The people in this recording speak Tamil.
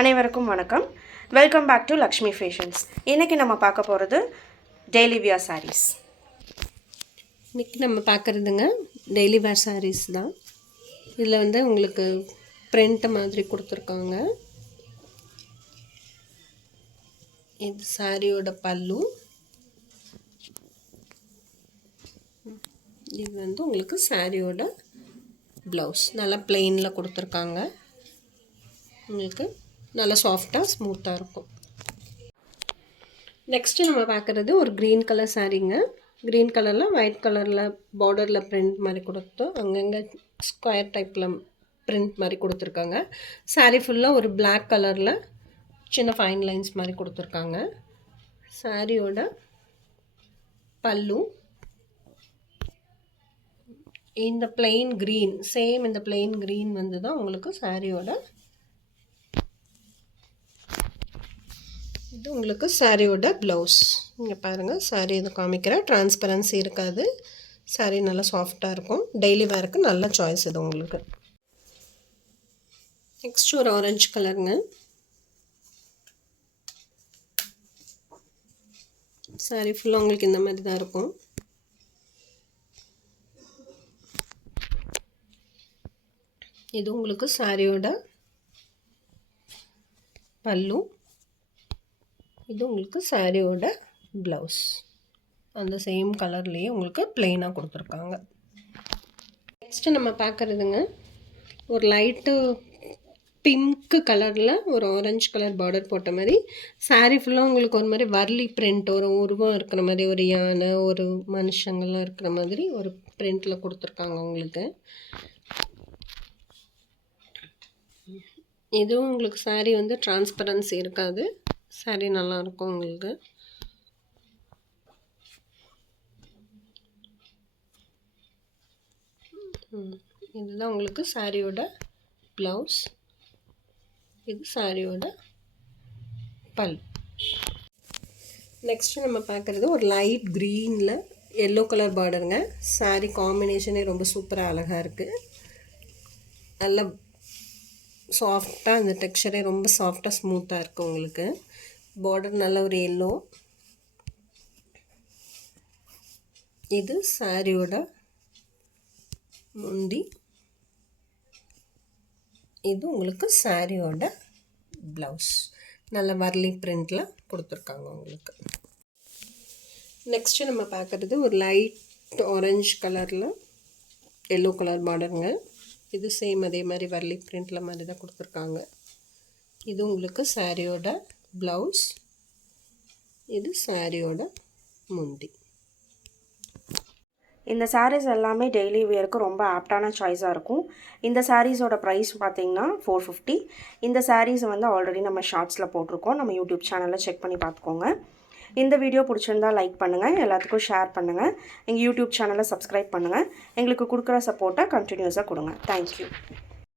அனைவருக்கும் வணக்கம். Welcome back to Lakshmi fashions. இன்றைக்கி நம்ம பார்க்க போகிறது டெய்லி வியர் சாரீஸ். இன்றைக்கி நம்ம பார்க்குறதுங்க டெய்லி வேர் சாரீஸ் தான். இதில் வந்து உங்களுக்கு பிரிண்ட் மாதிரி கொடுத்துருக்காங்க. இது சாரியோட பல்லு. இது வந்து உங்களுக்கு சாரியோட ப்ளவுஸ். நல்லா பிளெயினில் கொடுத்துருக்காங்க. உங்களுக்கு நல்லா சாஃப்டாக ஸ்மூத்தாக இருக்கும். நெக்ஸ்ட்டு நம்ம பார்க்குறது ஒரு க்ரீன் கலர் சாரீங்க. க்ரீன் கலரில் ஒயிட் கலரில் பார்டரில் பிரிண்ட் மாதிரி கொடுத்து அங்கங்கே ஸ்கொயர் டைப்பில் பிரிண்ட் மாதிரி கொடுத்துருக்காங்க. சாரீ ஃபுல்லாக ஒரு பிளாக் கலரில் சின்ன ஃபைன் லைன்ஸ் மாதிரி கொடுத்துருக்காங்க. சாரியோட பல்லு இந்த பிளெயின் க்ரீன், சேம் இந்த பிளெயின் க்ரீன் வந்து தான் உங்களுக்கு சாரியோட இது உங்களுக்கு சாரியோட ப்ளவுஸ். இங்கே பாருங்கள், சாரீ இதை காமிக்கிற டிரான்ஸ்பரன்சி இருக்காது. சாரீ நல்லா சாஃப்டாக இருக்கும். டெய்லி வேருக்கு நல்ல சாய்ஸ் இது உங்களுக்கு. நெக்ஸ்ட் ஒரு ஆரஞ்சு கலருங்க. சாரீ ஃபுல்லாக உங்களுக்கு இந்த மாதிரி தான் இருக்கும். இது உங்களுக்கு சாரியோட பல்லு. இது உங்களுக்கு சாரியோட ப்ளவுஸ். அந்த சேம் கலர்லேயே உங்களுக்கு பிளெயினாக கொடுத்துருக்காங்க. நெக்ஸ்ட்டு நம்ம பார்க்குறதுங்க ஒரு லைட்டு பிங்க்கு கலரில் ஒரு ஆரஞ்சு கலர் பார்டர் போட்ட மாதிரி சாரீ ஃபுல்லாக உங்களுக்கு ஒரு மாதிரி வர்லி பிரிண்ட், ஒரு உருவம் இருக்கிற மாதிரி, ஒரு யானை, ஒரு மனுஷங்கள்லாம் இருக்கிற மாதிரி ஒரு பிரிண்டில் கொடுத்துருக்காங்க உங்களுக்கு. இதுவும் உங்களுக்கு சாரீ வந்து டிரான்ஸ்பரன்சி இருக்காது. சாரீ நல்லாயிருக்கும் உங்களுக்கு. இதுதான் உங்களுக்கு சாரியோட ப்ளவுஸ். இது சாரியோட பல். நெக்ஸ்ட்டு நம்ம பார்க்குறது ஒரு லைட் க்ரீனில் எல்லோ கலர் பார்டருங்க. சாரீ காம்பினேஷனே ரொம்ப சூப்பராக அழகாக இருக்குது. நல்ல சாஃப்டாக, இந்த டெக்ஸ்சரே ரொம்ப சாஃப்டாக ஸ்மூத்தாக இருக்குது உங்களுக்கு. பார்டர் நல்ல ஒரு எல்லோ. இது சாரியோட முந்தி. இது உங்களுக்கு சாரியோட ப்ளவுஸ். நல்ல வர்லி பிரிண்டில் கொடுத்துருக்காங்க உங்களுக்கு. நெக்ஸ்ட்டு நம்ம பார்க்குறது ஒரு லைட் ஆரஞ்சு கலரில் எல்லோ கலர் பார்டருங்க. இது சேம் அதே மாதிரி வர்லி பிரிண்டில் மாதிரி தான் கொடுத்துருக்காங்க. இது உங்களுக்கு சாரியோட ப்ளவுஸ். இது சாரியோட முந்தி. இந்த சாரீஸ் எல்லாமே டெய்லி வியருக்கு ரொம்ப ஆப்டான சாய்ஸாக இருக்கும். இந்த சாரீஸோட ப்ரைஸ் பார்த்திங்கன்னா 450. இந்த சாரீஸ் வந்து ஆல்ரெடி நம்ம ஷார்ட்ஸில் போட்டிருக்கோம். நம்ம யூடியூப் சேனலில் செக் பண்ணி பார்த்துக்கோங்க. இந்த வீடியோ பிடிச்சிருந்தால் லைக் பண்ணுங்கள், எல்லாத்துக்கும் ஷேர் பண்ணுங்கள், எங்கள் யூடியூப் சேனலை சப்ஸ்கிரைப் பண்ணுங்கள். எங்களுக்கு கொடுக்குற சப்போர்ட்டை கண்டினியூஸாக கொடுங்க. தேங்க்யூ.